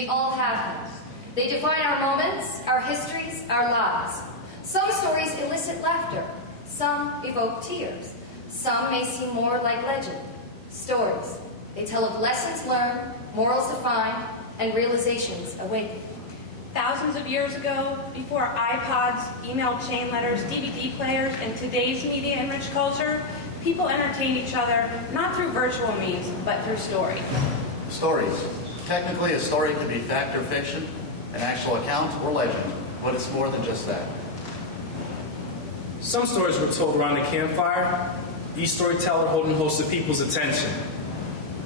We all have them. They define our moments, our histories, our lives. Some stories elicit laughter. Some evoke tears. Some may seem more like legend. Stories. They tell of lessons learned, morals defined, and realizations awakened. Thousands of years ago, before iPods, email chain letters, DVD players, and today's media-enriched culture, people entertain each other not through virtual means, but through story. Stories. Technically, a story can be fact or fiction, an actual account or legend, but it's more than just that. Some stories were told around the campfire, each storyteller holding most of people's attention.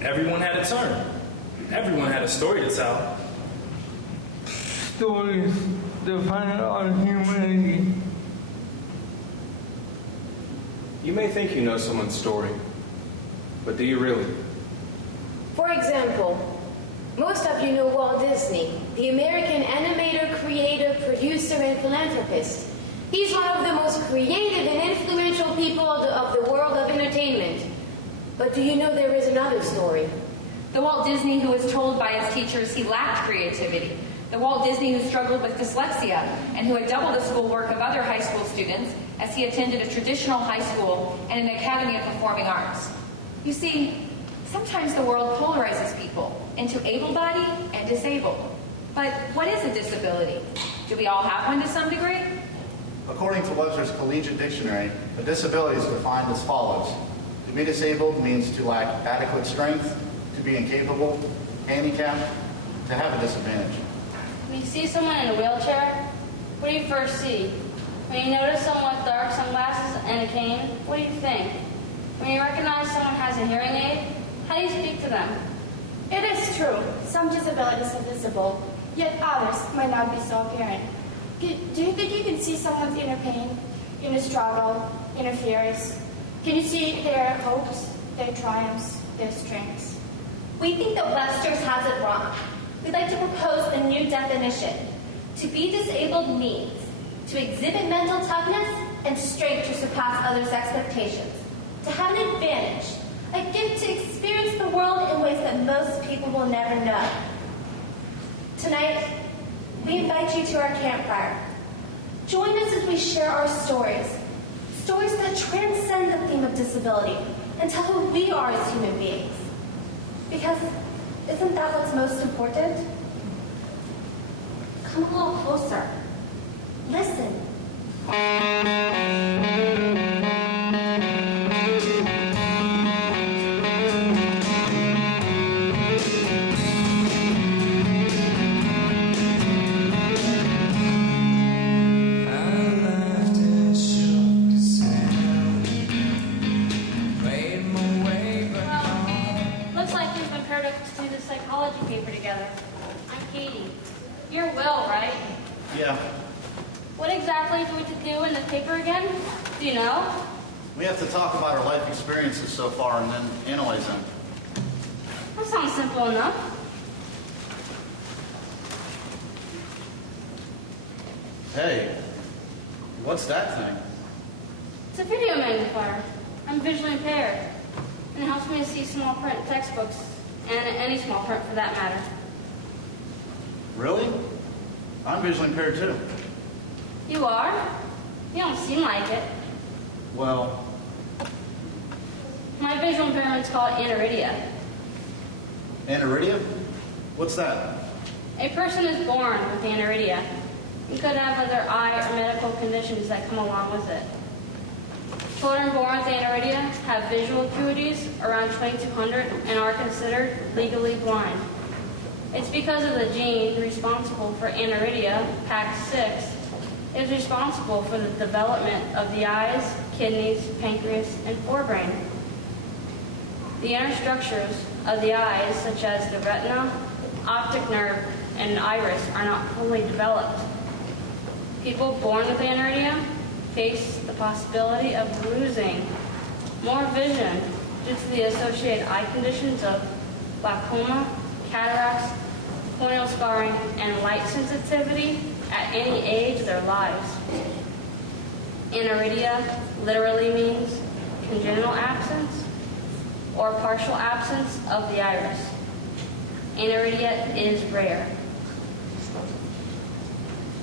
Everyone had a turn. Everyone had a story to tell. Stories define our humanity. You may think you know someone's story, but do you really? For example, most of you know Walt Disney, the American animator, creator, producer, and philanthropist. He's one of the most creative and influential people of the world of entertainment. But do you know there is another story? The Walt Disney who was told by his teachers he lacked creativity. The Walt Disney who struggled with dyslexia and who had doubled the schoolwork of other high school students as he attended a traditional high school and an academy of performing arts. You see, sometimes the world polarizes people into able-bodied and disabled. But what is a disability? Do we all have one to some degree? According to Webster's Collegiate Dictionary, a disability is defined as follows. To be disabled means to lack adequate strength, to be incapable, handicapped, to have a disadvantage. When you see someone in a wheelchair, what do you first see? When you notice someone with dark sunglasses and a cane, what do you think? When you recognize someone has a hearing aid, how do you speak to them? It is true, some disabilities are visible, yet others might not be so apparent. Do you think you can see someone's inner pain, inner struggle, inner fears? Can you see their hopes, their triumphs, their strengths? We think that Webster's has it wrong. We'd like to propose a new definition. To be disabled means to exhibit mental toughness and strength to surpass others' expectations. To have an advantage, a gift to experience the world in ways that most people will never know. Tonight, we invite you to our campfire. Join us as we share our stories. Stories that transcend the theme of disability and tell who we are as human beings. Because isn't that what's most important? Come a little closer. Listen. Paper together. I'm Katie. You're Will, right? Yeah. What exactly do we do in the paper again? Do you know? We have to talk about our life experiences so far and then analyze them. That sounds simple enough. Hey, what's that thing? It's a video magnifier. I'm visually impaired, and it helps me to see small print textbooks. And any small print for that matter. Really? I'm visually impaired too. You are? You don't seem like it. Well... My visual impairment's called aniridia. Aniridia? What's that? A person is born with aniridia. You could have other eye or medical conditions that come along with it. Children born with aniridia have visual acuities around 2200 and are considered legally blind. It's because of the gene responsible for aniridia, PAX6, is responsible for the development of the eyes, kidneys, pancreas, and forebrain. The inner structures of the eyes, such as the retina, optic nerve, and iris, are not fully developed. People born with aniridia face the possibility of losing more vision due to the associated eye conditions of glaucoma, cataracts, corneal scarring, and light sensitivity at any age of their lives. Aniridia literally means congenital absence or partial absence of the iris. Aniridia is rare.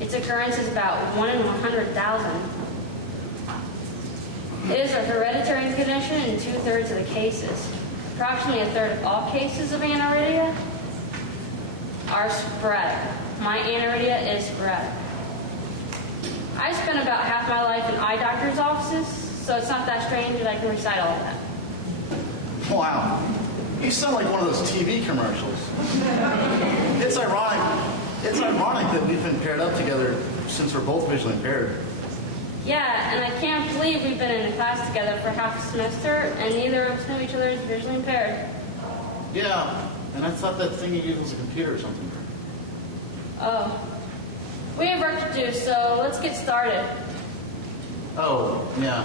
Its occurrence is about 1 in 100,000. It is a hereditary condition in 2/3 of the cases. Approximately 1/3 of all cases of aniridia are sporadic. My aniridia is sporadic. I spent about half my life in eye doctors' offices, so it's not that strange that I can recite all of that. Wow. You sound like one of those TV commercials. It's ironic that we've been paired up together since we're both visually impaired. Yeah, and I can't believe we've been in a class together for half a semester, and neither of us know each other is visually impaired. Yeah, and I thought that thing you used was a computer or something. Oh. We have work to do, so let's get started. Oh, yeah.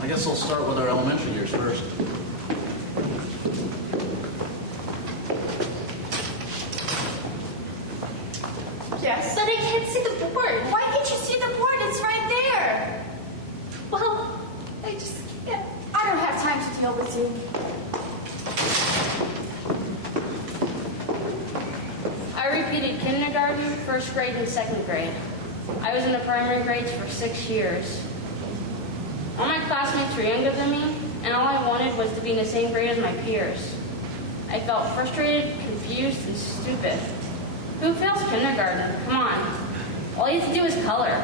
I guess we'll start with our elementary years first. Yes? But I can't see the board. Why can't you see the board? It's right there. Well, I just can't. I don't have time to deal with you. I repeated kindergarten, 1st grade, and 2nd grade. I was in the primary grades for 6 years. All my classmates were younger than me, and all I wanted was to be in the same grade as my peers. I felt frustrated, confused, and stupid. Who fails kindergarten? Come on. All you have to do is color.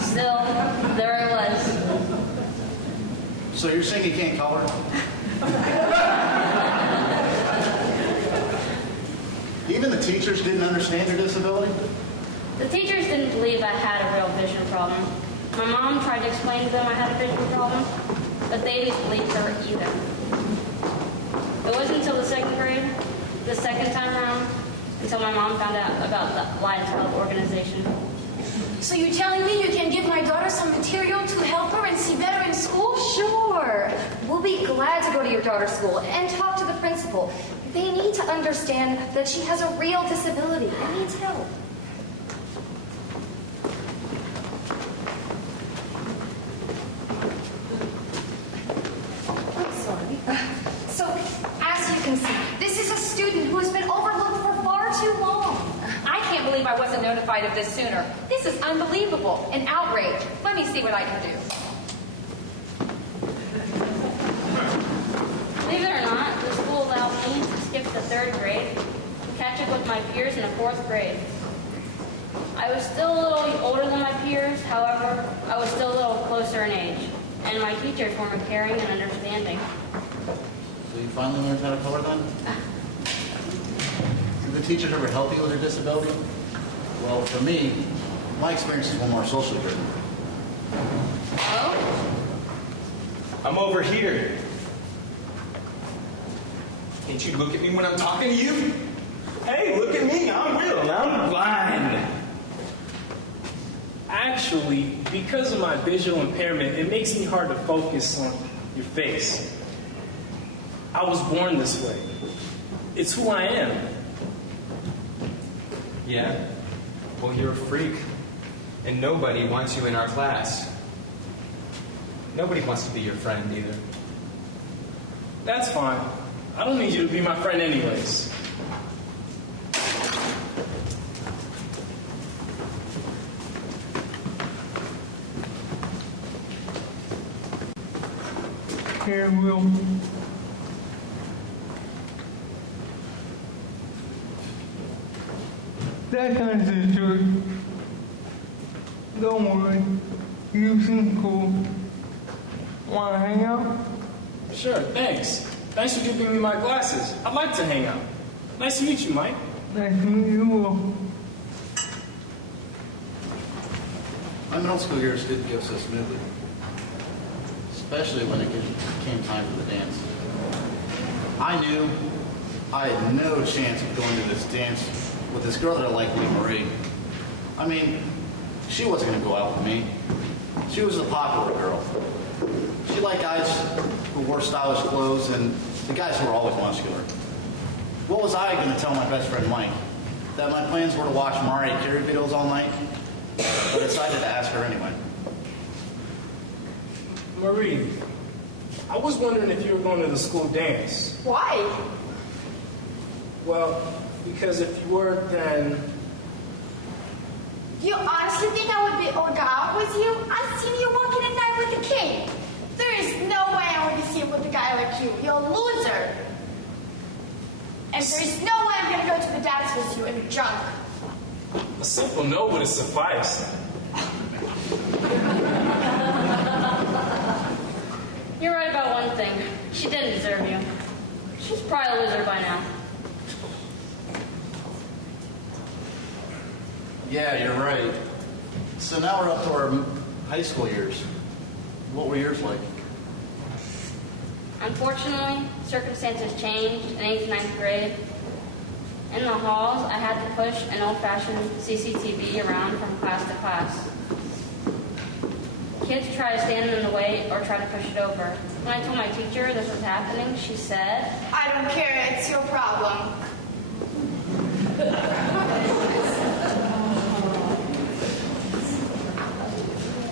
Still, there I was. So you're saying you can't color? Even the teachers didn't understand your disability? The teachers didn't believe I had a real vision problem. My mom tried to explain to them I had a vision problem, but they didn't believe her either. It wasn't until the 2nd grade, the second time around, until my mom found out about the Lions Club organization. So you're telling me you can give my daughter some material to help her and see better in school? Sure. We'll be glad to go to your daughter's school and talk to the principal. They need to understand that she has a real disability and needs help. I'm sorry. So, as you can see, this is a student who has been overlooked for far too long. I can't believe I wasn't notified of this sooner. This is unbelievable. An outrage. Let me see what I can do. Believe it or not, the school allowed me to skip the 3rd grade and catch up with my peers in the 4th grade. I was still a little older than my peers, however, I was still a little closer in age, and my teachers were more caring and understanding. So you finally learned how to color then? Did the teachers ever help you with your disability? Well, for me, my experiences were more socially driven. Oh? I'm over here. Can't you look at me when I'm talking to you? Hey, look at me. I'm real and I'm blind. Actually, because of my visual impairment, it makes me hard to focus on your face. I was born this way. It's who I am. Yeah? Well, you're a freak. And nobody wants you in our class. Nobody wants to be your friend either. That's fine. I don't need you to be my friend anyways. Here, Will. That kind of situation. Don't worry. You seem cool. Wanna hang out? Sure, thanks. Thanks for giving me my glasses. I'd like to hang out. Nice to meet you, Mike. Nice to meet you, Will. My middle school years didn't go so smoothly, especially when it came time for the dance. I knew I had no chance of going to this dance with this girl that I liked named Marie. I mean, she wasn't going to go out with me. She was a popular girl. She liked guys who wore stylish clothes and the guys who were always muscular. What was I going to tell my best friend Mike? That my plans were to watch Mariah Carey videos all night? But I decided to ask her anyway. Marie, I was wondering if you were going to the school dance. Why? Well, because if you were, then... You honestly think I would be out with you? I've seen you walking at night with a king. There is no way I would be seen with a guy like you. You're a loser. And there's no way I'm going to go to the dance with you in a junk. A simple no would have sufficed. You're right about one thing. She didn't deserve you. She's probably a loser by now. Yeah, you're right. So now we're up to our high school years. What were yours like? Unfortunately, circumstances changed in 8th and 9th grade. In the halls, I had to push an old-fashioned CCTV around from class to class. Kids try to stand in the way or try to push it over. When I told my teacher this was happening, she said, I don't care, it's your problem.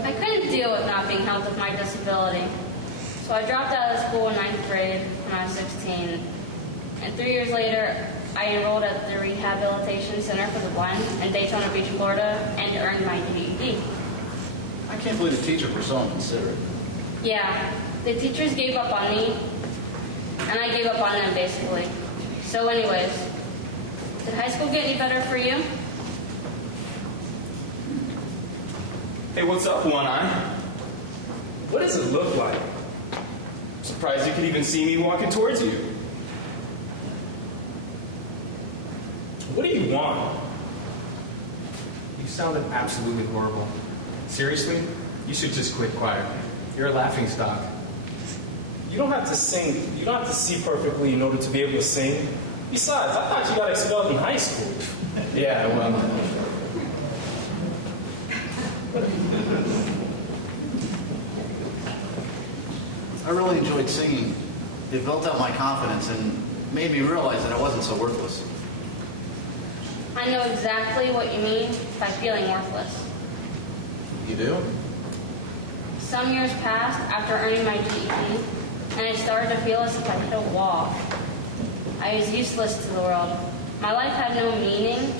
I couldn't deal with not being helped with my disability. So I dropped out of school in 9th grade when I was 16. And 3 years later, I enrolled at the Rehabilitation Center for the Blind in Daytona Beach, Florida, and earned my GED. I can't believe the teachers were so inconsiderate. Yeah, the teachers gave up on me, and I gave up on them, basically. So anyways, did high school get any better for you? Hey, what's up, One Eye? What does it look like? Surprised you could even see me walking towards you. What do you want? You sounded absolutely horrible. Seriously? You should just quit choir. You're a laughingstock. You don't have to sing. You don't have to see perfectly in order to be able to sing. Besides, I thought you got expelled in high school. Yeah, well... I really enjoyed singing. It built up my confidence and made me realize that I wasn't so worthless. I know exactly what you mean by feeling worthless. You do? Some years passed after earning my GED, and I started to feel as if I hit a wall. I was useless to the world. My life had no meaning,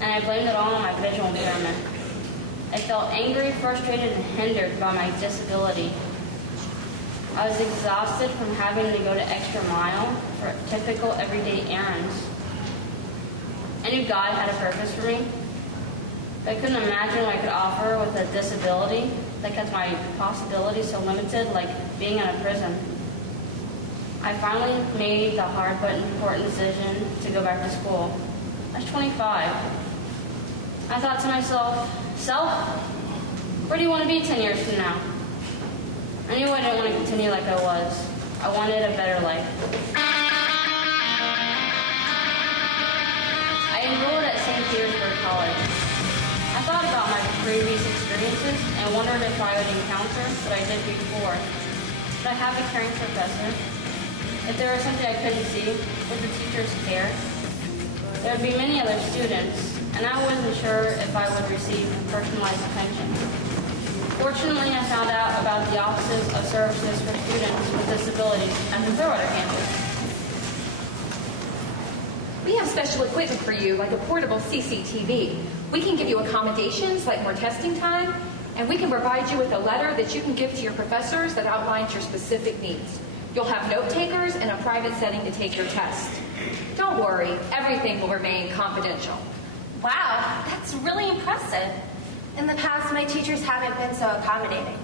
and I blamed it all on my visual impairment. I felt angry, frustrated, and hindered by my disability. I was exhausted from having to go the extra mile for typical everyday errands. I knew God had a purpose for me, but I couldn't imagine what I could offer with a disability that kept my possibilities so limited, like being in a prison. I finally made the hard but important decision to go back to school. I was 25. I thought to myself, Self, where do you want to be 10 years from now? I knew I didn't want to continue like I was. I wanted a better life. I enrolled at St. Petersburg College. I thought about my previous experiences and wondered if I would encounter what I did before. Would I have a caring professor? If there was something I couldn't see, would the teachers care? There would be many other students, and I wasn't sure if I would receive personalized attention. Fortunately, I found out about the offices of services for students with disabilities at the Clearwater campus. We have special equipment for you, like a portable CCTV. We can give you accommodations, like more testing time, and we can provide you with a letter that you can give to your professors that outlines your specific needs. You'll have note takers and a private setting to take your test. Don't worry, everything will remain confidential. Wow, that's really impressive. In the past, my teachers haven't been so accommodating.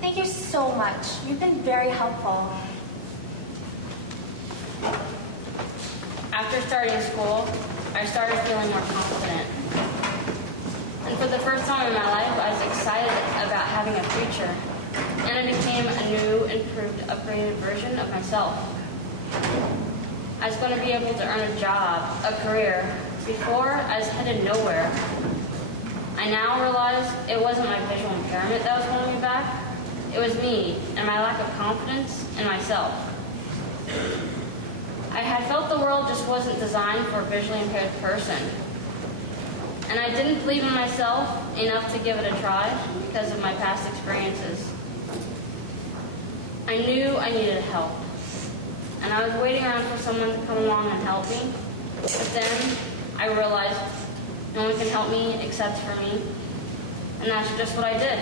Thank you so much. You've been very helpful. After starting school, I started feeling more confident. And for the first time in my life, I was excited about having a future. And I became a new, improved, upgraded version of myself. I was going to be able to earn a job, a career. Before, I was headed nowhere. I now realize it wasn't my visual impairment that was holding me back. It was me and my lack of confidence in myself. I had felt the world just wasn't designed for a visually impaired person. And I didn't believe in myself enough to give it a try because of my past experiences. I knew I needed help. And I was waiting around for someone to come along and help me. But then I realized no one can help me except for me. And that's just what I did.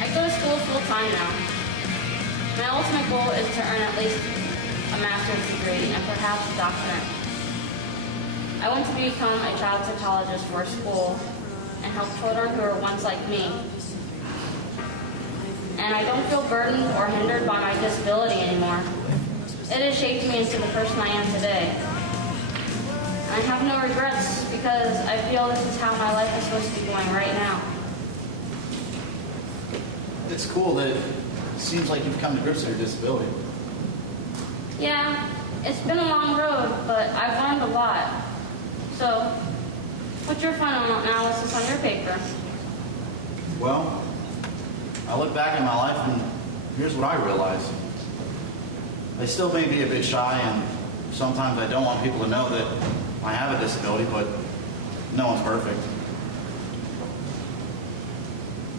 I go to school full-time now. My ultimate goal is to earn at least a master's degree and perhaps a doctorate. I want to become a child psychologist for a school and help children who are once like me. And I don't feel burdened or hindered by my disability anymore. It has shaped me into the person I am today. And I have no regrets because I feel this is how my life is supposed to be going right now. It's cool that it seems like you've come to grips with your disability. Yeah, it's been a long road, but I've learned a lot. So, what's your final analysis on your paper? Well, I look back at my life and here's what I realize. I still may be a bit shy and sometimes I don't want people to know that I have a disability, but no one's perfect.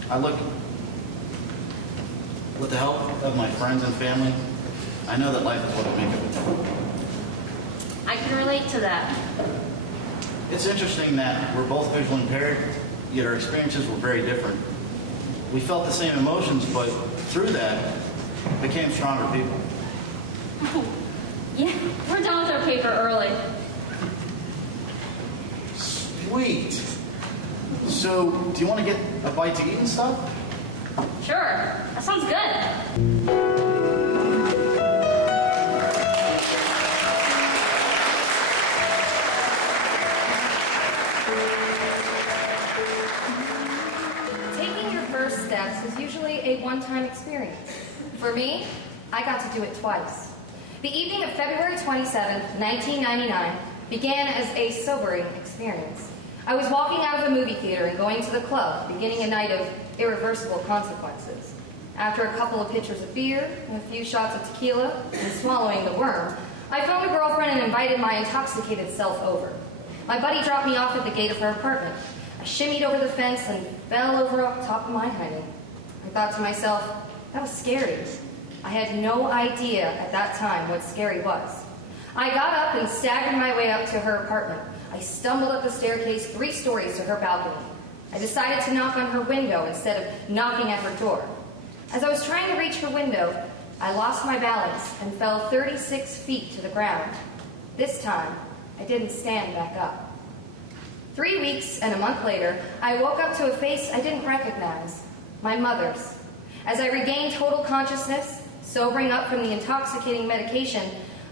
I look, with the help of my friends and family, I know that life is what I make of it. I can relate to that. It's interesting that we're both visually impaired, yet our experiences were very different. We felt the same emotions, but through that, became stronger people. Oh, yeah, we're done with our paper early. Sweet. So, do you want to get a bite to eat and stuff? Sure, that sounds good. Taking your first steps is usually a one-time experience. For me, I got to do it twice. The evening of February 27th, 1999 began as a sobering experience. I was walking out of the movie theater and going to the club, beginning a night of irreversible consequences. After a couple of pitchers of beer, and a few shots of tequila, and swallowing the worm, I phoned a girlfriend and invited my intoxicated self over. My buddy dropped me off at the gate of her apartment. I shimmied over the fence and fell over on top of my honey. I thought to myself, that was scary. I had no idea at that time what scary was. I got up and staggered my way up to her apartment. I stumbled up the staircase 3 stories to her balcony. I decided to knock on her window instead of knocking at her door. As I was trying to reach her window, I lost my balance and fell 36 feet to the ground. This time, I didn't stand back up. 3 weeks and a month later, I woke up to a face I didn't recognize, my mother's. As I regained total consciousness, sobering up from the intoxicating medication,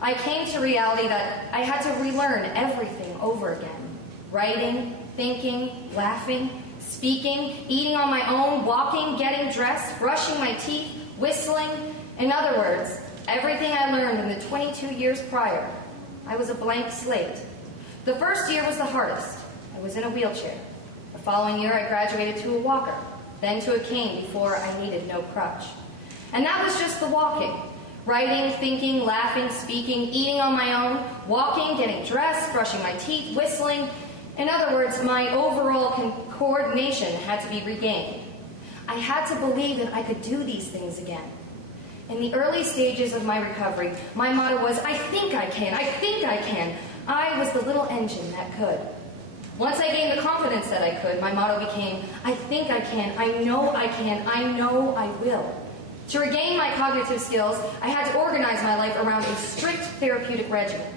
I came to reality that I had to relearn everything over again. Writing, thinking, laughing, speaking, eating on my own, walking, getting dressed, brushing my teeth, whistling. In other words, everything I learned in the 22 years prior. I was a blank slate. The first year was the hardest. I was in a wheelchair. The following year, I graduated to a walker, then to a cane before I needed no crutch. And that was just the walking. Writing, thinking, laughing, speaking, eating on my own, walking, getting dressed, brushing my teeth, whistling. In other words, my overall coordination had to be regained. I had to believe that I could do these things again. In the early stages of my recovery, my motto was, I think I can, I think I can. I was the little engine that could. Once I gained the confidence that I could, my motto became, I think I can, I know I can, I know I will. To regain my cognitive skills, I had to organize my life around a strict therapeutic regimen.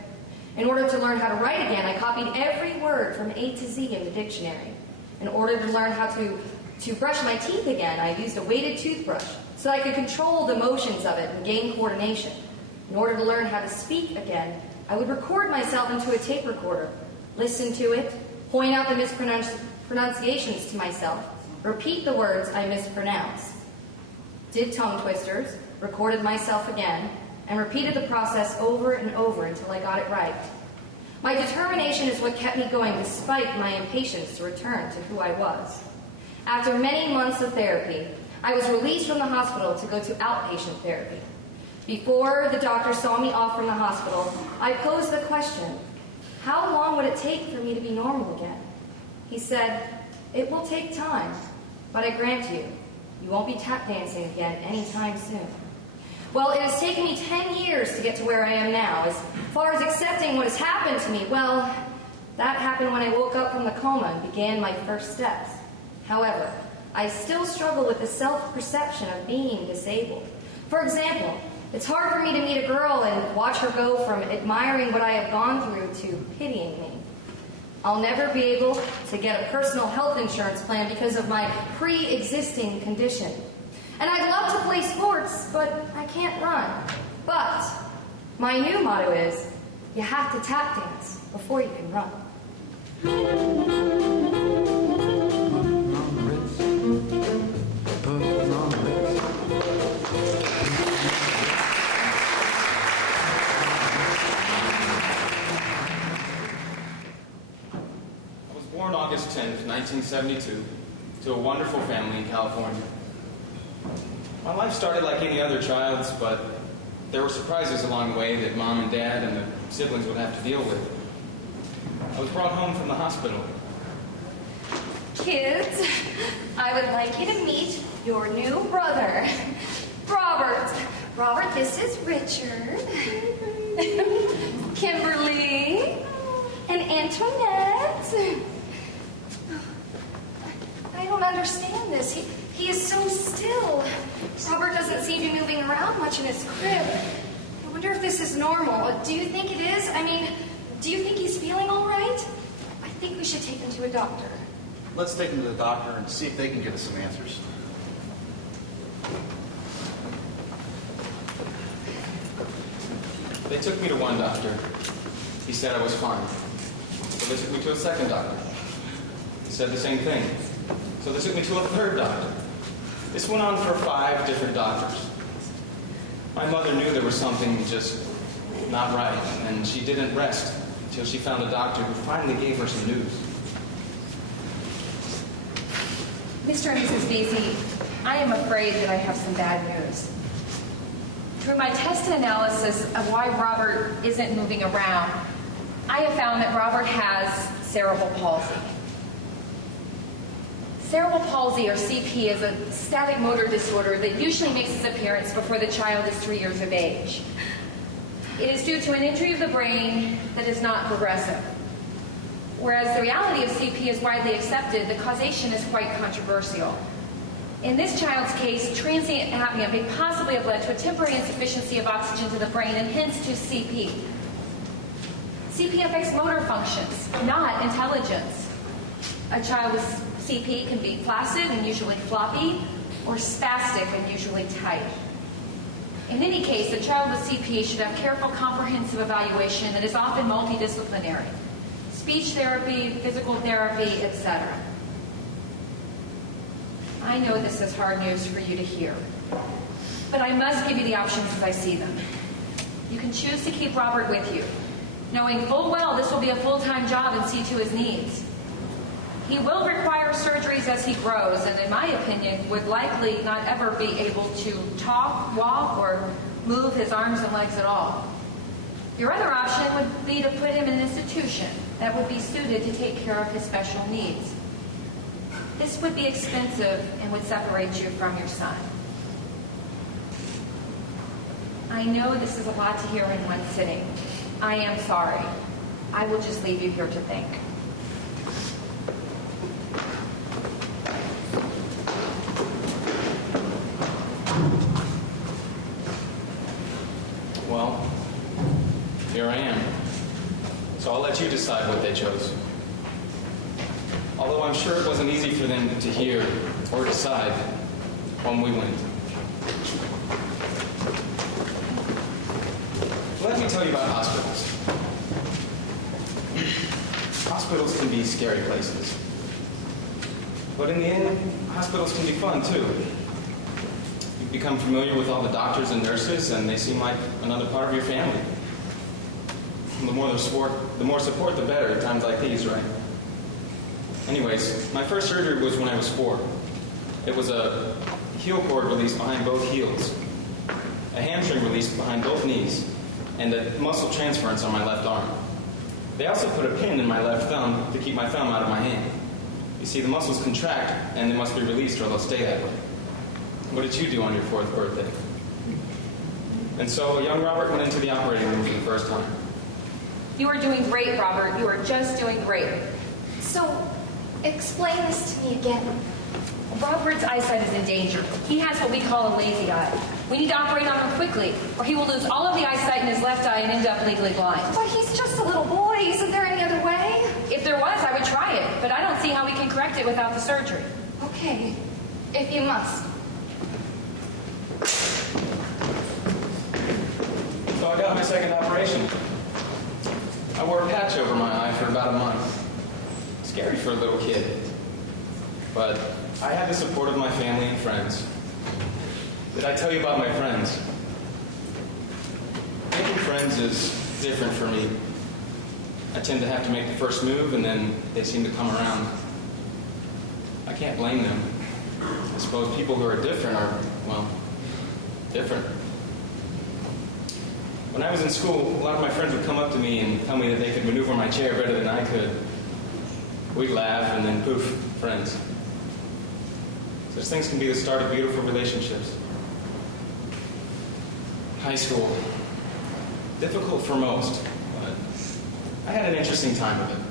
In order to learn how to write again, I copied every word from A to Z in the dictionary. In order to learn how to brush my teeth again, I used a weighted toothbrush so I could control the motions of it and gain coordination. In order to learn how to speak again, I would record myself into a tape recorder, listen to it, point out the mispronunciations to myself, repeat the words I mispronounced. Did tongue twisters, recorded myself again, and repeated the process over and over until I got it right. My determination is what kept me going despite my impatience to return to who I was. After many months of therapy, I was released from the hospital to go to outpatient therapy. Before the doctor saw me off from the hospital, I posed the question, how long would it take for me to be normal again? He said, it will take time, but I grant you, you won't be tap dancing again anytime soon. Well, it has taken me 10 years to get to where I am now. As far as accepting what has happened to me, well, that happened when I woke up from the coma and began my first steps. However, I still struggle with the self-perception of being disabled. For example, it's hard for me to meet a girl and watch her go from admiring what I have gone through to pitying me. I'll never be able to get a personal health insurance plan because of my pre-existing condition. And I'd love to play sports, but I can't run. But my new motto is, you have to tap dance before you can run. Born August 10th, 1972, to a wonderful family in California. My life started like any other child's, but there were surprises along the way that Mom and Dad and the siblings would have to deal with. I was brought home from the hospital. Kids, I would like you to meet your new brother, Robert. Robert, this is Richard, Kimberly, and Antoinette. I don't understand this. He is so still. Robert doesn't seem to be moving around much in his crib. I wonder if this is normal. Do you think it is? I mean, do you think he's feeling all right? I think we should take him to a doctor. Let's take him to the doctor and see if they can get us some answers. They took me to one doctor. He said I was fine. So they took me to a second doctor. He said the same thing. So they took me to a third doctor. This went on for 5 different doctors. My mother knew there was something just not right, and she didn't rest until she found a doctor who finally gave her some news. Mr. and Mrs. Beasy, I am afraid that I have some bad news. Through my test and analysis of why Robert isn't moving around, I have found that Robert has cerebral palsy. Cerebral palsy, or CP, is a static motor disorder that usually makes its appearance before the child is 3 years of age. It is due to an injury of the brain that is not progressive. Whereas the reality of CP is widely accepted, the causation is quite controversial. In this child's case, transient apnea may possibly have led to a temporary insufficiency of oxygen to the brain and hence to CP. CP affects motor functions, not intelligence. A child with CP can be flaccid and usually floppy, or spastic and usually tight. In any case, a child with CP should have careful, comprehensive evaluation that is often multidisciplinary. Speech therapy, physical therapy, etc. I know this is hard news for you to hear, but I must give you the options as I see them. You can choose to keep Robert with you, knowing full well this will be a full-time job and see to his needs. He will require surgeries as he grows, and in my opinion, would likely not ever be able to talk, walk, or move his arms and legs at all. Your other option would be to put him in an institution that would be suited to take care of his special needs. This would be expensive and would separate you from your son. I know this is a lot to hear in one sitting. I am sorry. I will just leave you here to think. Well, here I am. So I'll let you decide what they chose. Although I'm sure it wasn't easy for them to hear or decide when we went. Let me tell you about hospitals. Hospitals can be scary places. But in the end, hospitals can be fun too. You become familiar with all the doctors and nurses, and they seem like another part of your family. And the more support, the better at times like these, right? Anyways, my first surgery was when I was 4. It was a heel cord release behind both heels, a hamstring release behind both knees, and a muscle transference on my left arm. They also put a pin in my left thumb to keep my thumb out of my hand. You see, the muscles contract, and they must be released or they'll stay that way. What did you do on your 4th birthday? And so young Robert went into the operating room for the first time. You are doing great, Robert. You are just doing great. So, explain this to me again. Robert's eyesight is in danger. He has what we call a lazy eye. We need to operate on him quickly, or he will lose all of the eyesight in his left eye and end up legally blind. But he's just a little boy. Isn't there any other way? If there was, I would try it, but I don't see how we can correct it without the surgery. Okay, if you must. So I got my second operation. I wore a patch over my eye for about a month. Scary for a little kid. But I had the support of my family and friends. Did I tell you about my friends? Making friends is different for me. I tend to have to make the first move, and then they seem to come around. I can't blame them. I suppose people who are different are, well, different. When I was in school, a lot of my friends would come up to me and tell me that they could maneuver my chair better than I could. We'd laugh, and then poof, friends. Such things can be the start of beautiful relationships. High school. Difficult for most, but I had an interesting time with it.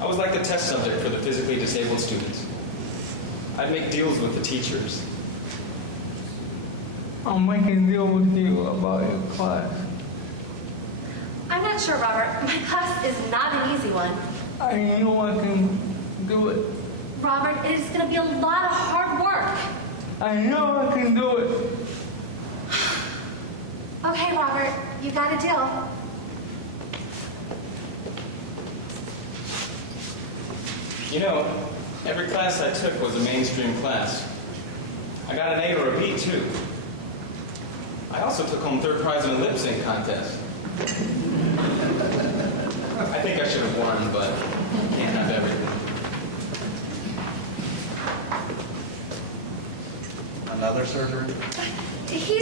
I was like the test subject for the physically disabled students. I'd make deals with the teachers. I'll make a deal with you about your class. I'm not sure, Robert. My class is not an easy one. I know I can do it. Robert, it is going to be a lot of hard work. I know I can do it. Okay, Robert, you got a deal. You know, every class I took was a mainstream class. I got an A or a B, too. I also took home third prize in a lip sync contest. I think I should have won, but can't have everything. Another surgery? He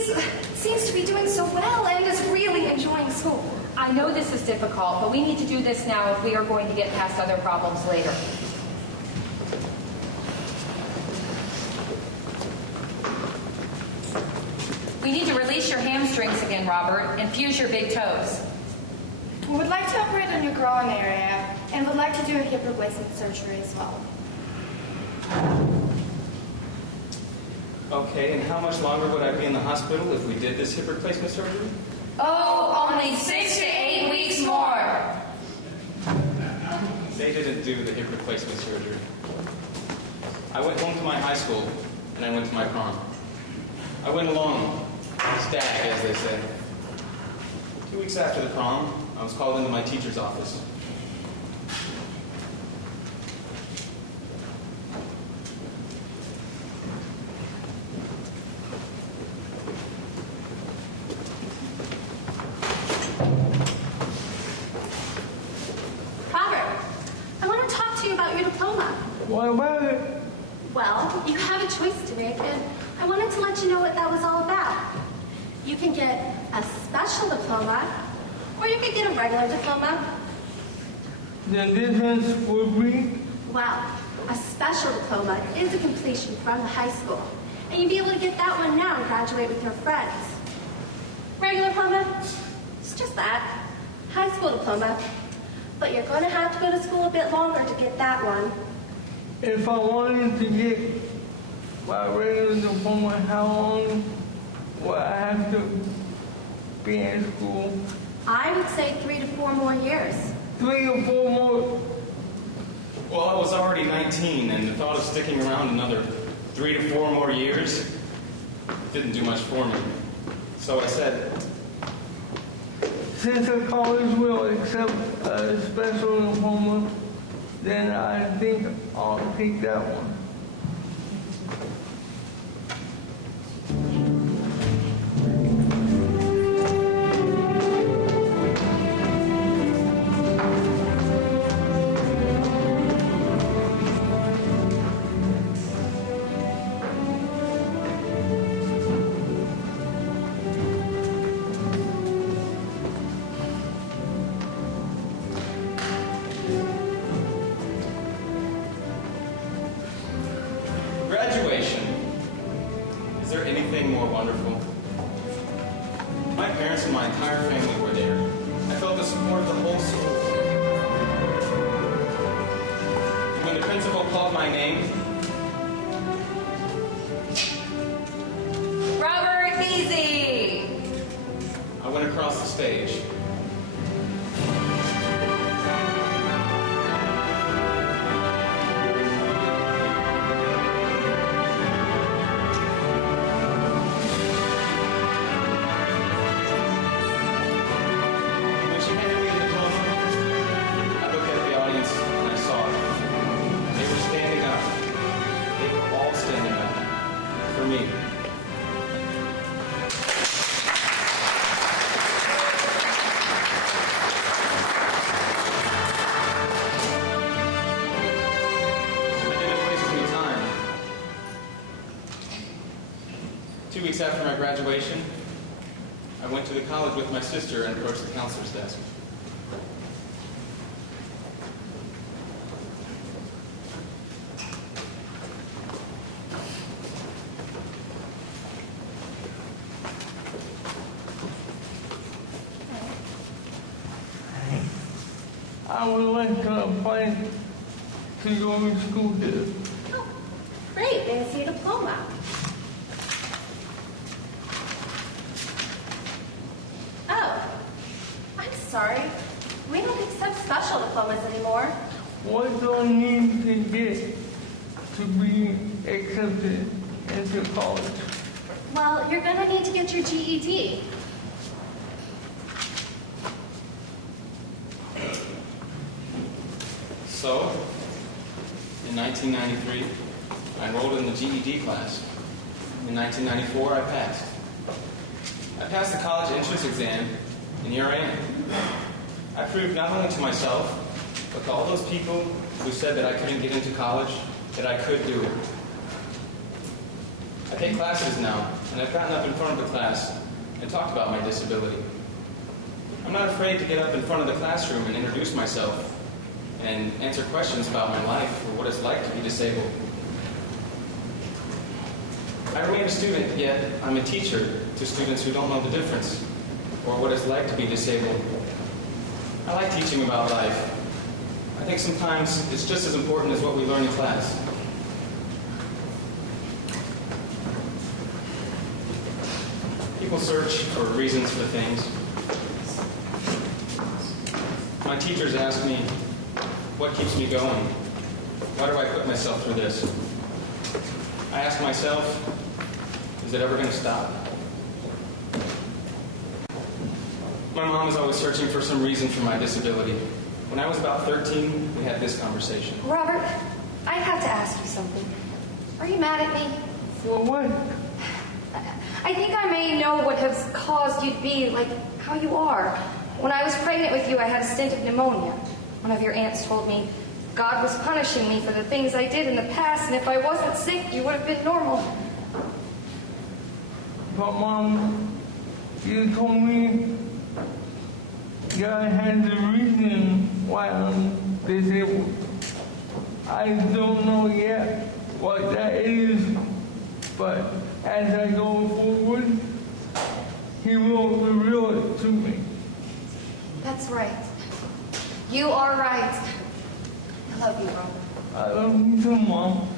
seems to be doing so well and is really enjoying school. I know this is difficult, but we need to do this now if we are going to get past other problems later. We need to release your hamstrings again, Robert, and fuse your big toes. We would like to operate on your groin area and would like to do a hip replacement surgery as well. Okay, and how much longer would I be in the hospital if we did this hip replacement surgery? Oh, only 6 to 8 weeks more. They didn't do the hip replacement surgery. I went home to my high school, and I went to my prom. I went along, stag, as they say. 2 weeks after the prom, I was called into my teacher's office. Robert, I want to talk to you about your diploma. What about it? Well, you have a choice to make, and I wanted to let you know what that was all about. You can get a special diploma, or you could get a regular diploma. The difference would be? Well, a special diploma is a completion from the high school, and you'd be able to get that one now and graduate with your friends. Regular diploma, it's just that, high school diploma, but you're going to have to go to school a bit longer to get that one. If I wanted to get my regular diploma, how long would I have to be in school? I would say 3 to 4 more years. 3 or 4 more? Well, I was already 19, and the thought of sticking around another 3 to 4 more years didn't do much for me. So I said, Since the college will accept a special diploma, then I think I'll take that one. My parents and my entire family were there. I felt the support of the whole school. When the principal called my name, Robert Easy! I went across the stage. When she handed me the diploma, I looked at the audience and I saw it. They were standing up. They were all standing up for me. I didn't waste any time. 2 weeks after my graduation, I went to the college with my sister and approached the counselor's desk. I would like to apply to your school here. Oh, great. May I see a diploma? Oh, I'm sorry. We don't accept special diplomas anymore. What do I need to get to be accepted into college? Well, you're going to need to get your GED. So, in 1993, I enrolled in the GED class. In 1994, I passed. I passed the college entrance exam, and here I am. I proved not only to myself, but to all those people who said that I couldn't get into college, that I could do it. I take classes now, and I've gotten up in front of the class and talked about my disability. I'm not afraid to get up in front of the classroom and introduce myself and answer questions about my life or what it's like to be disabled. I remain a student, yet I'm a teacher to students who don't know the difference or what it's like to be disabled. I like teaching about life. I think sometimes it's just as important as what we learn in class. People search for reasons for things. My teachers ask me, what keeps me going? Why do I put myself through this? I ask myself, is it ever going to stop? My mom is always searching for some reason for my disability. When I was about 13, we had this conversation. Robert, I have to ask you something. Are you mad at me? For what? I think I may know what has caused you to be like how you are. When I was pregnant with you, I had a stint of pneumonia. One of your aunts told me God was punishing me for the things I did in the past, and if I wasn't sick, you would have been normal. But Mom, you told me God had the reason why I'm disabled. I don't know yet what that is, but as I go forward, He will reveal it to me. That's right. You are right. I love you, Robert. I love you too, Mom.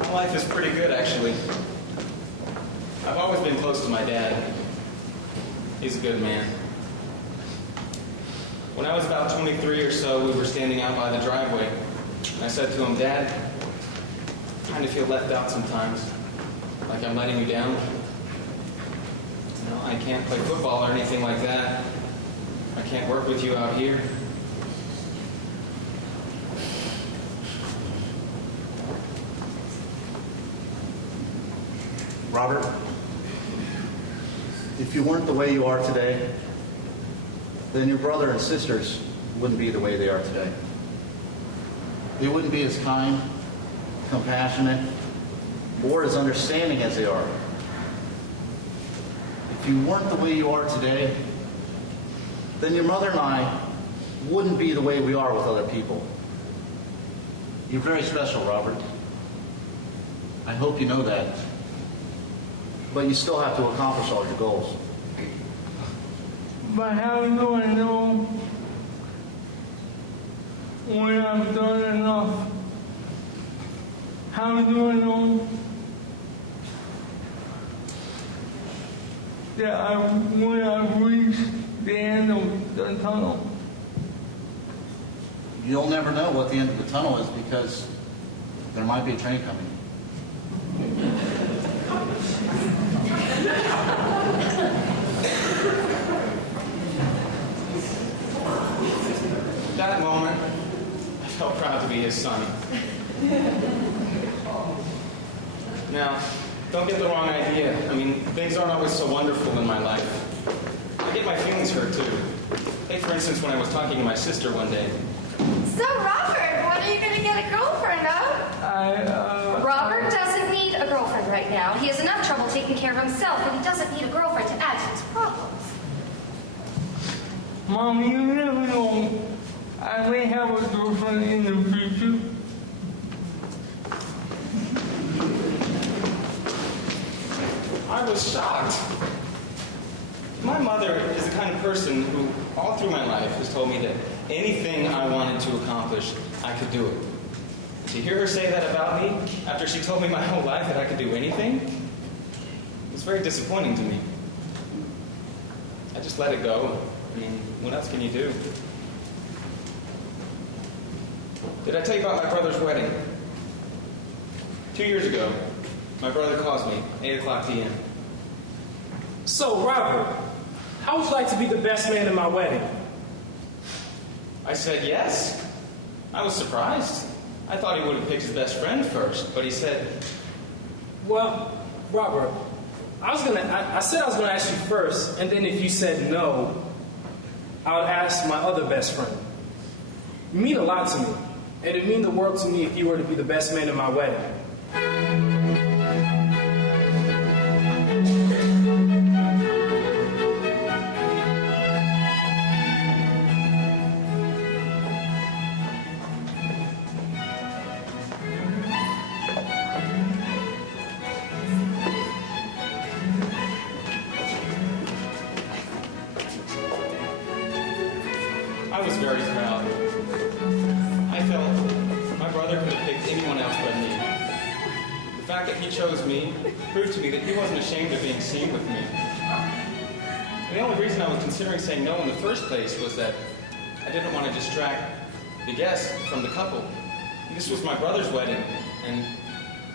My life is pretty good, actually. I've always been close to my dad. He's a good man. When I was about 23 or so, we were standing out by the driveway, and I said to him, Dad, I kind of feel left out sometimes, like I'm letting you down. You know, I can't play football or anything like that. I can't work with you out here. Robert, if you weren't the way you are today, then your brother and sisters wouldn't be the way they are today. They wouldn't be as kind, compassionate, or as understanding as they are. If you weren't the way you are today, then your mother and I wouldn't be the way we are with other people. You're very special, Robert. I hope you know that. But you still have to accomplish all your goals. But how do I know when I've done enough? How do I know that when I've reached the end of the tunnel? You'll never know what the end of the tunnel is because there might be a train coming. That moment, I felt proud to be his son. Now, don't get the wrong idea. I mean, things aren't always so wonderful in my life. I get my feelings hurt, too. Take, for instance, when I was talking to my sister one day. So, Robert, when are you going to get a girlfriend, huh? Robert doesn't need a girlfriend right now. He has enough trouble taking care of himself, but he doesn't need a girlfriend to add to his problems. Mom, you never know. I may have a girlfriend in the future. I was shocked. My mother is the kind of person who, all through my life, has told me that anything I wanted to accomplish, I could do it. To hear her say that about me, after she told me my whole life that I could do anything, it's very disappointing to me. I just let it go. I mean, what else can you do? Did I tell you about my brother's wedding? 2 years ago, my brother calls me, 8 o'clock p.m. So, Robert, how would you like to be the best man in my wedding? I said yes. I was surprised. I thought he would have picked his best friend first, but he said, well, Robert, I said I was gonna ask you first, and then if you said no, I would ask my other best friend. You mean a lot to me, and it'd mean the world to me if you were to be the best man in my wedding. I was very proud. I felt my brother could have picked anyone else but me. The fact that he chose me proved to me that he wasn't ashamed of being seen with me. And the only reason I was considering saying no in the first place was that I didn't want to distract the guests from the couple. This was my brother's wedding, and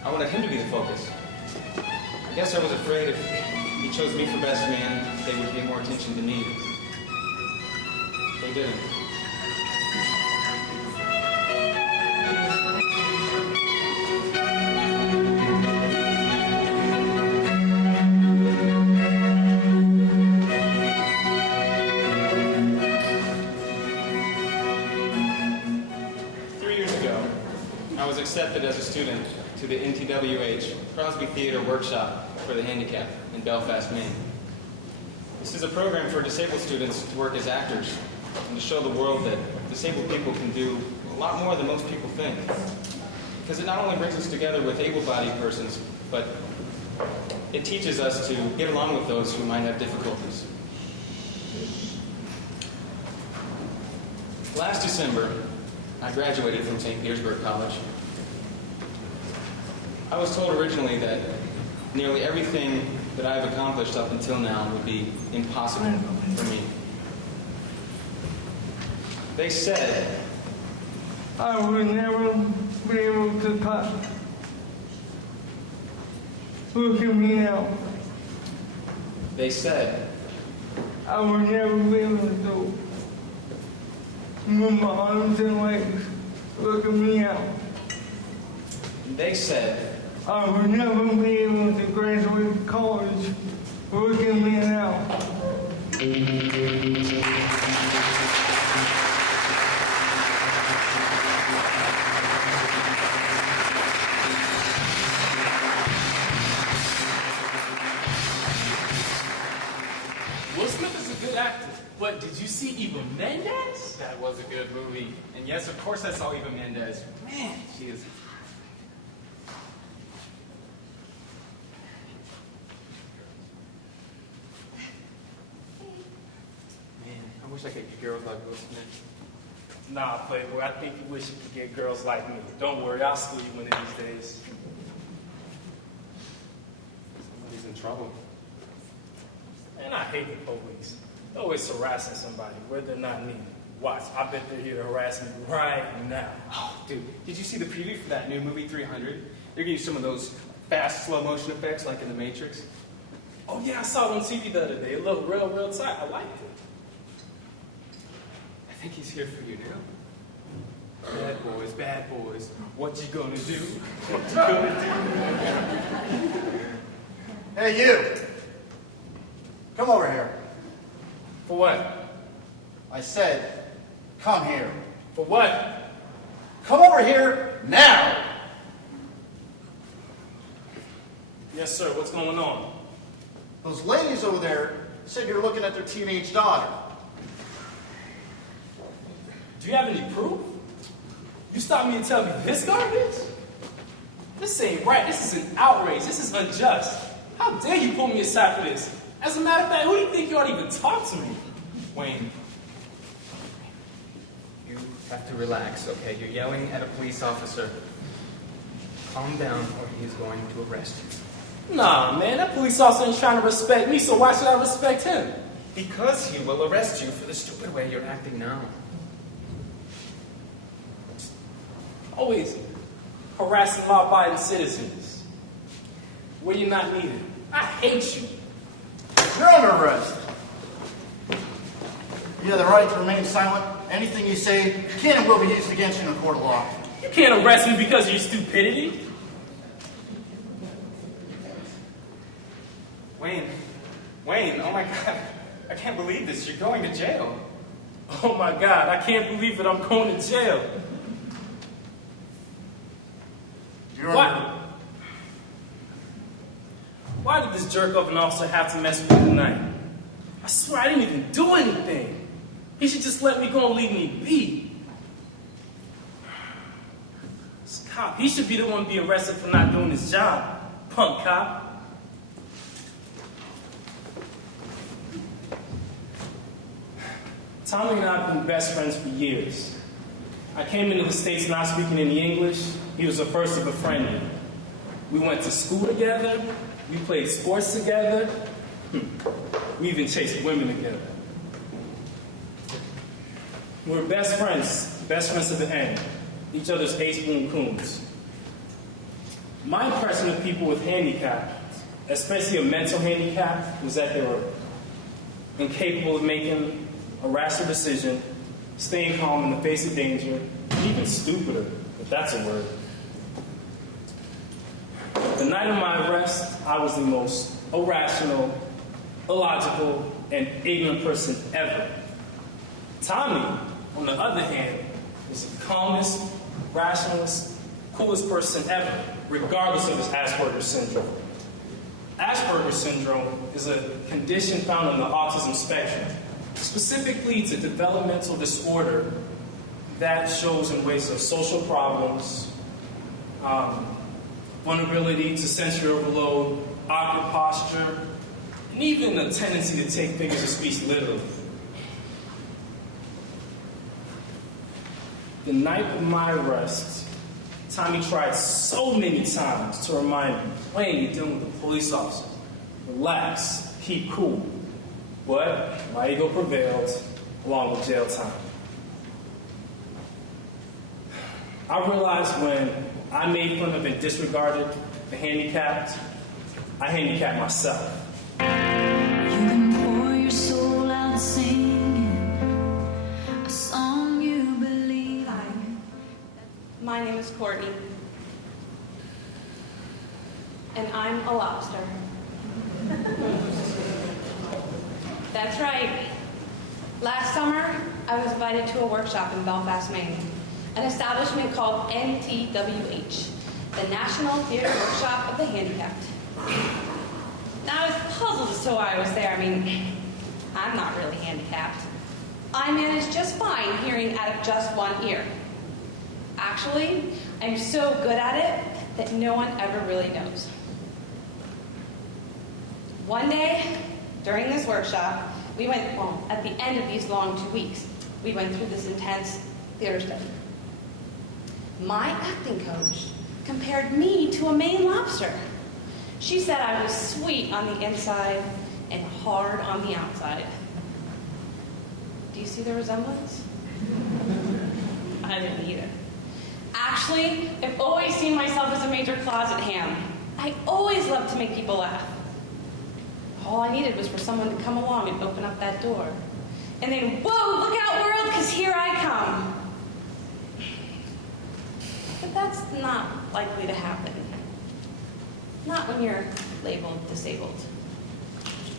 I wanted him to be the focus. I guess I was afraid if he chose me for best man, they would pay more attention to me. They didn't. Accepted as a student to the NTWH Crosby Theater Workshop for the Handicapped in Belfast, Maine. This is a program for disabled students to work as actors and to show the world that disabled people can do a lot more than most people think. Because it not only brings us together with able-bodied persons, but it teaches us to get along with those who might have difficulties. Last December, I graduated from St. Petersburg College. I was told originally that nearly everything that I've accomplished up until now would be impossible for me. They said I would never be able to talk. Look at me now. They said I would never be able to move my arms and legs. Look at me now. They said I would never be able to graduate college. Look at me now. Will Smith is a good actor, but did you see Eva Mendes? That was a good movie. And yes, of course I saw Eva Mendes. Man, she is... wish I could get girls like Will Smith. Nah, Playboy, I think you wish you could get girls like me. Don't worry, I'll school you one of these days. Somebody's in trouble. Man, I hate the police. They're always harassing somebody where they're not needed. Watch, I bet they're here to harass me right now. Oh, dude, did you see the preview for that new movie 300? They're gonna use some of those fast slow motion effects like in The Matrix. Oh yeah, I saw it on TV the other day. It looked real tight. I liked it. I think he's here for you now. Bad boys, what you gonna do? What you gonna do? Hey, you! Come over here. For what? I said, come here. For what? Come over here now! Yes, sir. What's going on? Those ladies over there said you're looking at their teenage daughter. Do you have any proof? You stop me and tell me this garbage? This ain't right. This is an outrage. This is unjust. How dare you pull me aside for this? As a matter of fact, who do you think you ought to even talk to me? Wayne, you have to relax, okay? You're yelling at a police officer. Calm down or he is going to arrest you. Nah, man, that police officer ain't trying to respect me, so why should I respect him? Because he will arrest you for the stupid way you're acting now. Always harassing law-abiding citizens where you're not needed. I hate you. You're under arrest. You have the right to remain silent. Anything you say can and will be used against you in a court of law. You can't arrest me because of your stupidity. Wayne, oh my God. I can't believe this. You're going to jail. Oh my God, I can't believe it. I'm going to jail. Why did this jerk of an officer have to mess with me tonight? I swear I didn't even do anything. He should just let me go and leave me be. This cop, he should be the one to be arrested for not doing his job. Punk cop. Tommy and I have been best friends for years. I came into the States not speaking any English. He was the first to befriend me. We went to school together. We played sports together. We even chased women together. We were best friends to the end. Each other's ace-boon coons. My impression of people with handicap, especially a mental handicap, was that they were incapable of making a rational decision, staying calm in the face of danger, even stupider, if that's a word. The night of my arrest, I was the most irrational, illogical, and ignorant person ever. Tommy, on the other hand, was the calmest, rationalist, coolest person ever, regardless of his Asperger's syndrome. Asperger's syndrome is a condition found on the autism spectrum. Specifically, it's a developmental disorder that shows in ways of social problems, vulnerability to sensory overload, awkward posture, and even a tendency to take figures of speech literally. The night of my arrest, Tommy tried so many times to remind me, Wayne, you're dealing with a police officer. Relax, keep cool. But my ego prevailed, along with jail time. I realized when I made fun of and disregarded the handicapped, I handicapped myself. You can pour your soul out singing a song you believe. Hi, my name is Courtney, and I'm a lobster. That's right. Last summer, I was invited to a workshop in Belfast, Maine, an establishment called NTWH, the National Theater Workshop of the Handicapped. Now, I was puzzled as to why I was there. I mean, I'm not really handicapped. I manage just fine hearing out of just one ear. Actually, I'm so good at it that no one ever really knows. One day, during this workshop, at the end of these long 2 weeks, we went through this intense theater study. My acting coach compared me to a Maine lobster. She said I was sweet on the inside and hard on the outside. Do you see the resemblance? I didn't either. Actually, I've always seen myself as a major closet ham. I always loved to make people laugh. All I needed was for someone to come along and open up that door. And then, whoa, look out world, because here I come. But that's not likely to happen. Not when you're labeled disabled.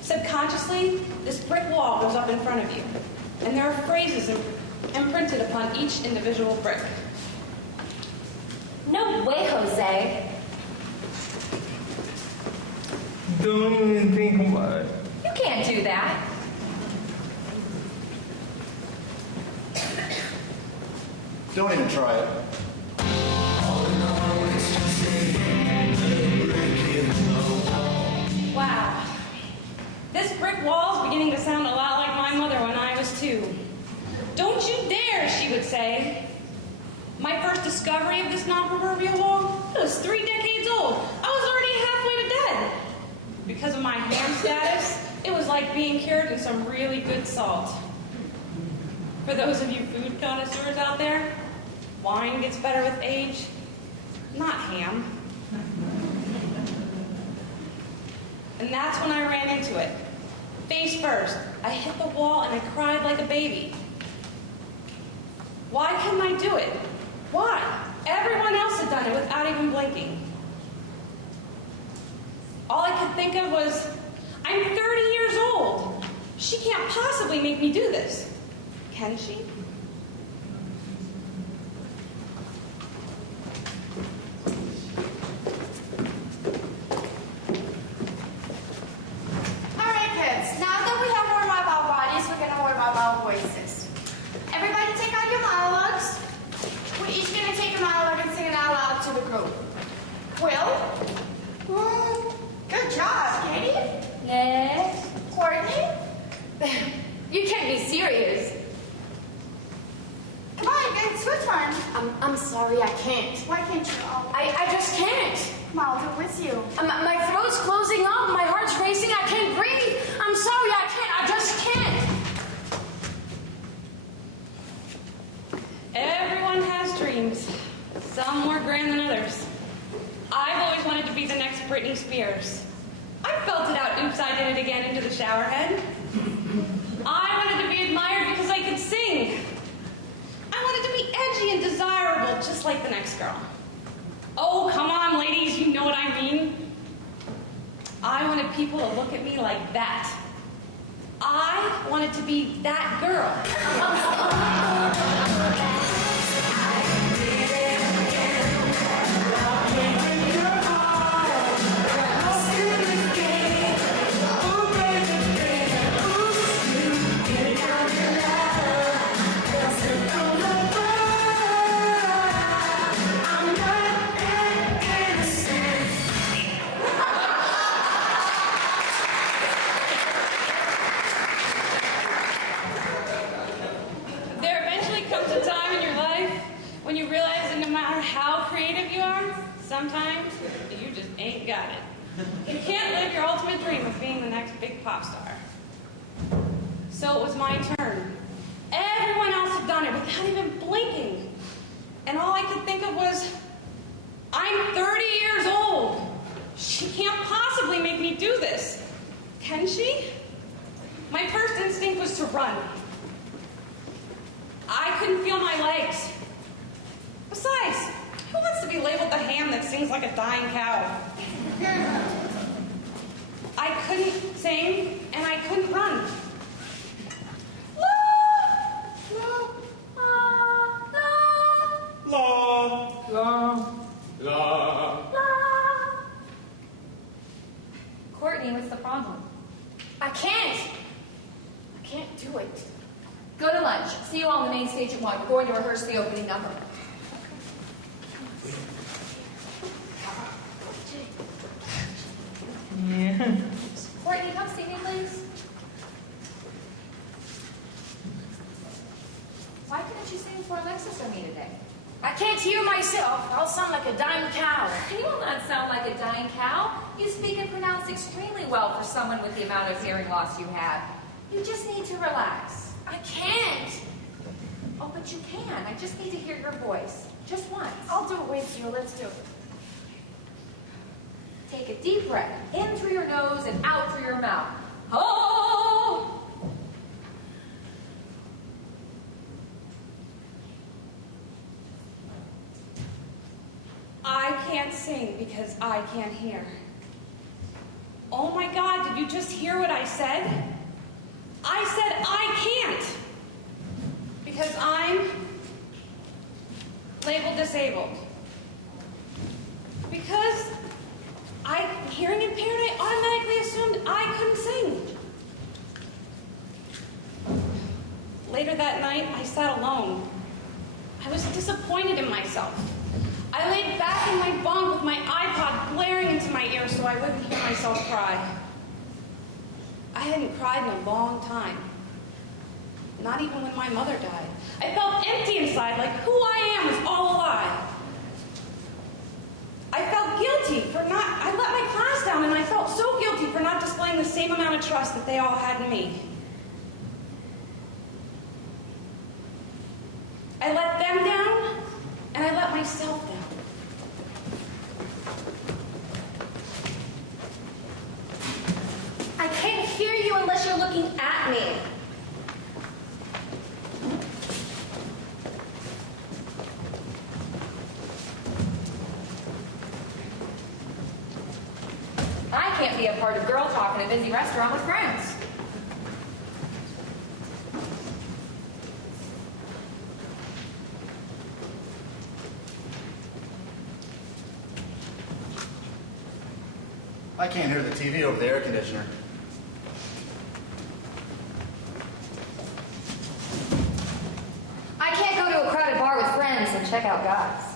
Subconsciously, this brick wall goes up in front of you, and there are phrases imprinted upon each individual brick. No way, Jose. Don't even think about it. You can't do that. Don't even try it. Wow. This brick wall is beginning to sound a lot like my mother when I was 2. Don't you dare, she would say. My first discovery of this non-proverbial wall, it was 3 decades old. I was already halfway to dead. Because of my ham status, it was like being cured in some really good salt. For those of you food connoisseurs out there, wine gets better with age, not ham. And that's when I ran into it. Face first, I hit the wall and I cried like a baby. Why couldn't I do it? Why? Everyone else had done it without even blinking. All I could think of was, I'm 30 years old. She can't possibly make me do this. Can she? All right, kids. Now that we have warmed up our bodies, we're going to warm up our voices. Everybody take out your monologues. We're each going to take a monologue and sing it out loud to the group. Will? Good job, Katie. Next. Courtney? You can't be serious. Come on, it's switch one. I'm sorry, I can't. Why can't you? I just can't. Come on, I'll do it with you. My throat's closing up, my heart's racing, I can't breathe. I'm sorry, I can't, I just can't. Everyone has dreams. Some more grand than others. I've always wanted to be the next Britney Spears. I felt it out, oops, I did it again, into the shower head. I wanted to be admired because I could sing. I wanted to be edgy and desirable, just like the next girl. Oh, come on, ladies, you know what I mean. I wanted people to look at me like that. I wanted to be that girl. Sometimes you just ain't got it. You can't live your ultimate dream of being the next big pop star. So it was my turn. Everyone else had done it without even blinking. And all I could think of was, I'm 30 years old. She can't possibly make me do this. Can she? My first instinct was to run. I couldn't feel my legs. Besides, who wants to be labeled the ham that sings like a dying cow? I couldn't sing, and I couldn't run. Courtney, what's the problem? I can't do it. Go to lunch. See you all on the main stage at 1. We're going to rehearse the opening number. Yeah. Courtney, come see me, please. classes are me today? I can't hear myself. I'll sound like a dying cow. You will not sound like a dying cow. You speak and pronounce extremely well for someone with the amount of hearing loss you have. You just need to relax. I can't. Oh, but you can. I just need to hear your voice. Just once. I'll do it with you. Let's do it. Take a deep breath. In through your nose and out through your mouth. Oh! I can't sing because I can't hear. Oh my God, did you just hear what I said? I said I can't. Because I'm labeled disabled. Because I'm hearing impaired, I automatically assumed I couldn't sing. Later that night, I sat alone. I was disappointed in myself. I laid back in my bunk with my iPod blaring into my ear so I wouldn't hear myself cry. I hadn't cried in a long time. Not even when my mother died. I felt empty inside, like who I am is all a lie. I felt guilty for not, I let my class down and I felt so guilty for not displaying the same amount of trust that they all had in me. I let them down and I let myself down. I can't hear you unless you're looking at me. I can't be a part of girl talk in a busy restaurant with friends. I can't hear the TV over the air conditioner. I can't go to a crowded bar with friends and check out guys.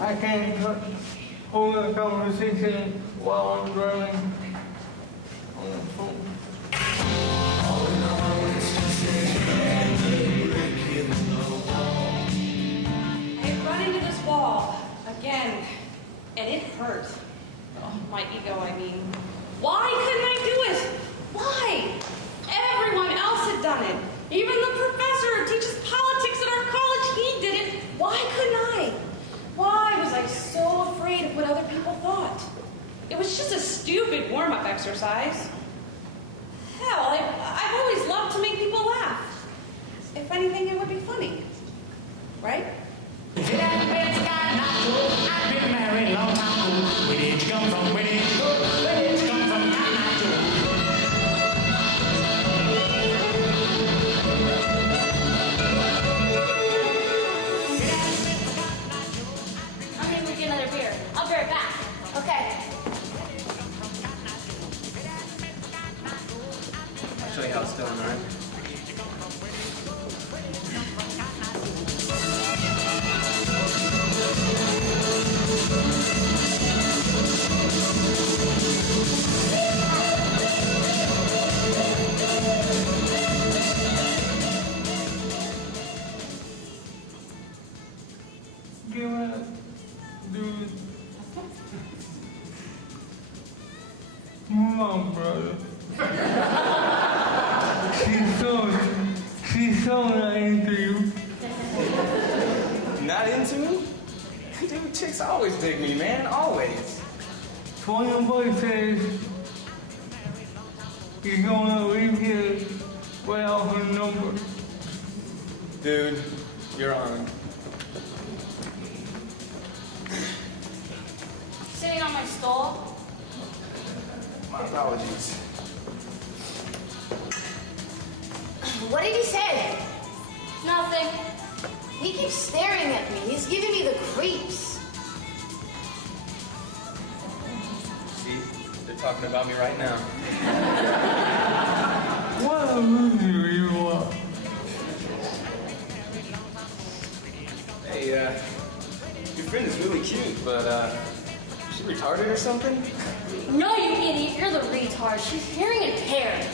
I can't hold a conversation while I'm driving on the phone. I run into this wall again, and it hurt. Oh, my ego, I mean. Why couldn't I do it? Why? Everyone else had done it. Even the professor who teaches politics at our college, he did it. Why couldn't I? Why was I so afraid of what other people thought? It was just a stupid warm-up exercise. Hell, I've always loved to make people laugh. If anything, it would be funny. Right? I've been married a long time ago. Where did you come from? Where did you go? Where did you come from? I'm gonna go get another beer. I'll be right back. Okay. I'll show you how it's done, all right? Give up, dude. Move on, brother. She's so not into you. Not into me? Dude, chicks always dig me, man. Always. Tony Boy says he's gonna leave here without her number. Dude, you're on. Sitting on my stool. My apologies. What did he say? Nothing. He keeps staring at me. He's giving me the creeps. See, they're talking about me right now. What a loser you are. Hey, your friend is really cute, but, is she retarded or something? No, you idiot. You're the retard. She's hearing impaired.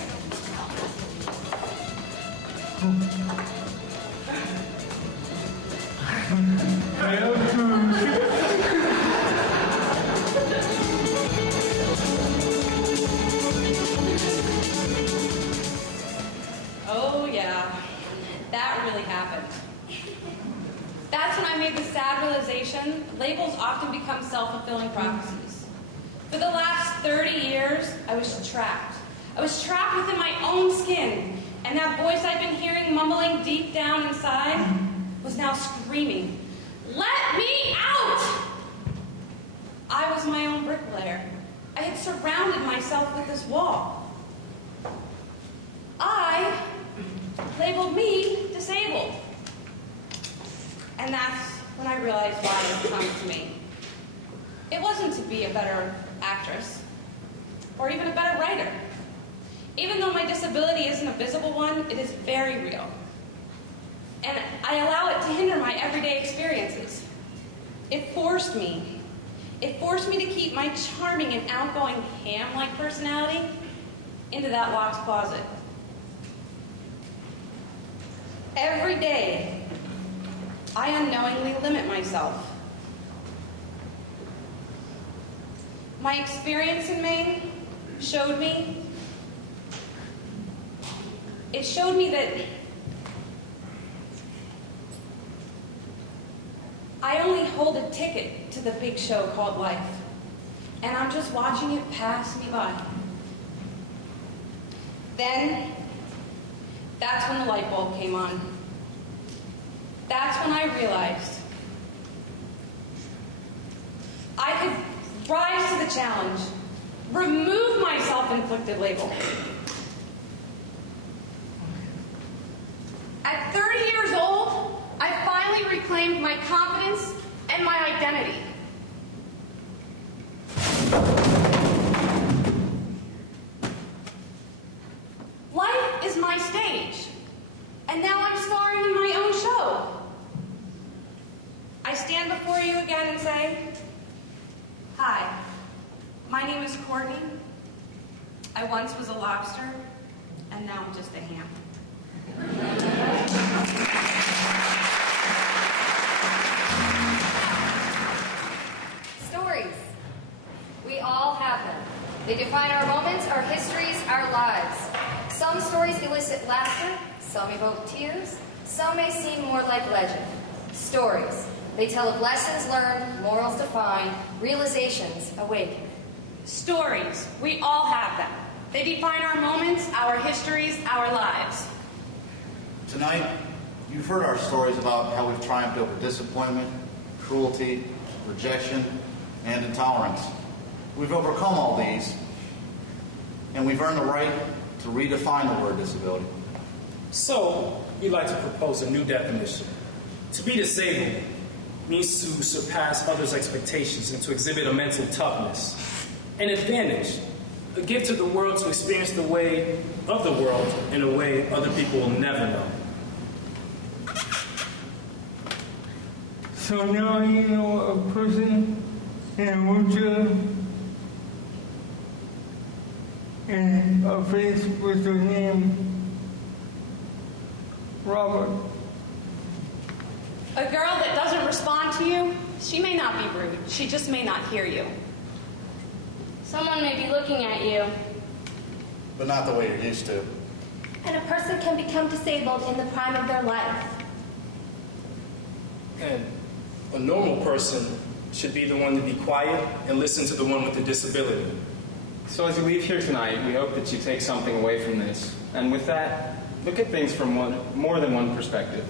Oh, yeah. That really happened. That's when I made the sad realization labels often become self-fulfilling prophecies. For the last 30 years, I was trapped. I was trapped within my own skin, and that voice I'd been hearing mumbling deep down inside was now screaming, "Let me out!" I was my own bricklayer. I had surrounded myself with this wall. I labeled me disabled. And that's when I realized why it had come to me. It wasn't to be a better actress, or even a better writer. Even though my disability isn't a visible one, it is very real. And I allow it to hinder my everyday experiences. It forced me to keep my charming and outgoing ham-like personality into that locked closet. Every day, I unknowingly limit myself. My experience in Maine showed me that I only hold a ticket to the big show called life, and I'm just watching it pass me by. Then, that's when the light bulb came on. That's when I realized I could rise to the challenge, remove my self-inflicted label. At 30 years old, I finally reclaimed my confidence and my identity. Life is my stage, and now I'm starring in my own show. I stand before you again and say, "Hi, my name is Courtney. I once was a lobster, and now I'm just a ham." Stories. We all have them. They define our moments, our histories, our lives. Some stories elicit laughter, some evoke tears, some may seem more like legend. Stories. They tell of lessons learned, morals defined, realizations awakened. Stories. We all have them. They define our moments, our histories, our lives. Tonight, you've heard our stories about how we've triumphed over disappointment, cruelty, rejection, and intolerance. We've overcome all these, and we've earned the right to redefine the word disability. So, we'd like to propose a new definition. To be disabled means to surpass others' expectations and to exhibit a mental toughness, an advantage, a gift to the world to experience the way of the world in a way other people will never know. So now you know a person in a wheelchair and a face with the name Robert. A girl that doesn't respond to you, she may not be rude. She just may not hear you. Someone may be looking at you. But not the way you're used to. And a person can become disabled in the prime of their life. And a normal person should be the one to be quiet and listen to the one with the disability. So as you leave here tonight, we hope that you take something away from this. And with that, look at things from more than one perspective.